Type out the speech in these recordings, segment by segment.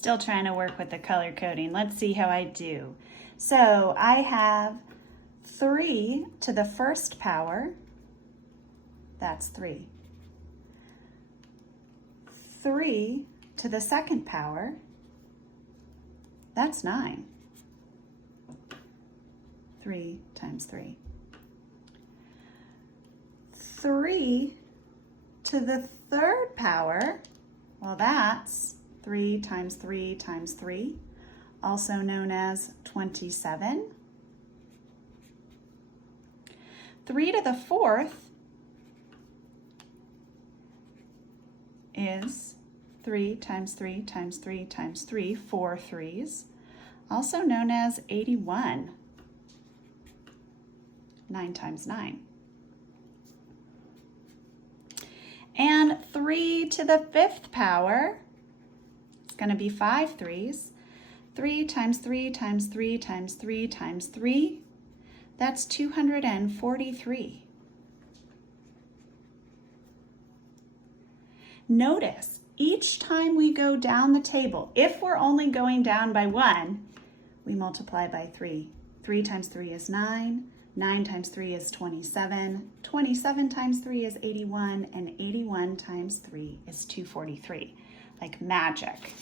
Still trying to work with the color coding. Let's see how I do. So I have 3 to the first power, that's 3. 3 to the second power, that's 9. 3 times 3. 3 to the third power, well, that's 3 times 3 times 3, also known as 27. 3 to the fourth is 3 times 3 times 3 times 3, 4 3s, also known as 81. 9 times 9. And 3 to the fifth power, it's going to be 5 3s. 3 times 3 times 3 times 3 times 3, that's 243. Notice, each time we go down the table, if we're only going down by 1, we multiply by 3. 3 times 3 is 9. 9 times 3 is 27. 27 times 3 is 81. And 81 times 3 is 243. Like magic.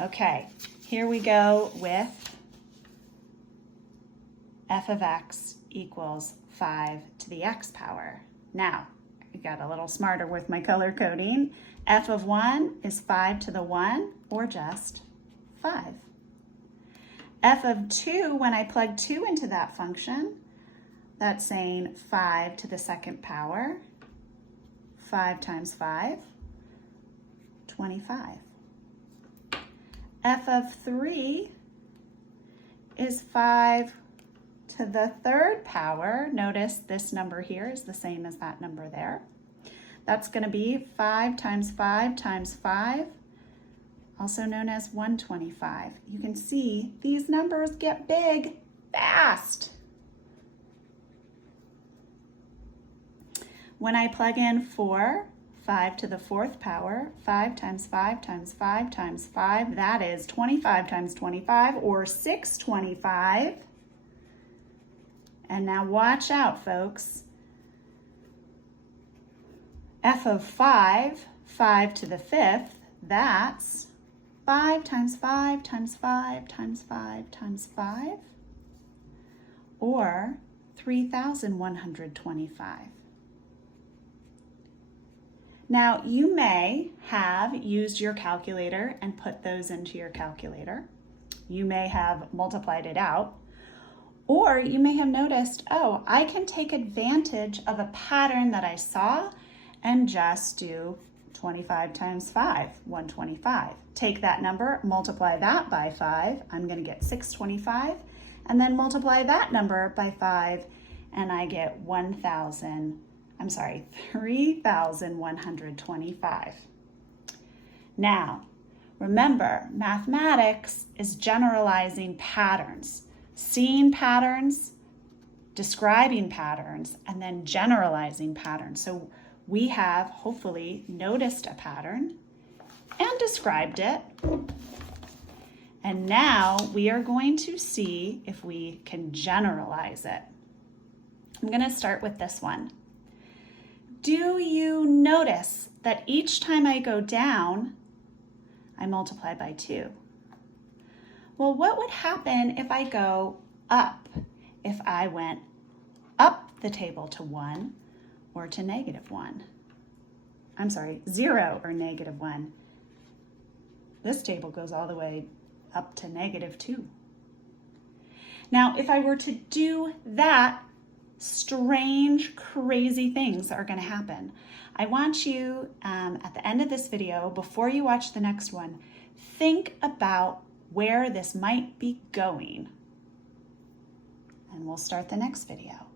Okay, here we go with f of x equals 5 to the x power. Now, I got a little smarter with my color coding. F of 1 is 5 to the 1, or just 5. F of 2, when I plug 2 into that function, that's saying 5 to the second power. 5 times 5, 25. F of 3 is 5 to the third power. Notice this number here is the same as that number there. That's going to be 5 times 5 times 5, also known as 125. You can see these numbers get big fast. When I plug in 4, 5 to the fourth power, 5 times 5 times 5 times 5, that is 25 times 25, or 625. And now watch out, folks. F of 5, 5 to the fifth, that's 5 times 5 times 5 times 5 times 5, or 3,125. Now, you may have used your calculator and put those into your calculator. You may have multiplied it out. Or you may have noticed, oh, I can take advantage of a pattern that I saw and just do 25 times 5, 125. Take that number, multiply that by 5, I'm going to get 625, and then multiply that number by 5, and I get 3,125. Now, remember, mathematics is generalizing patterns, seeing patterns, describing patterns, and then generalizing patterns. So we have hopefully noticed a pattern and described it. And now we are going to see if we can generalize it. I'm going to start with this one. Do you notice that each time I go down, I multiply by 2? Well, what would happen if I go up? If I went up the table to 1 or to -1? I'm sorry, 0 or -1. This table goes all the way up to -2. Now, if I were to do that, strange, crazy things are going to happen. I want you, at the end of this video, before you watch the next one, think about where this might be going. And we'll start the next video.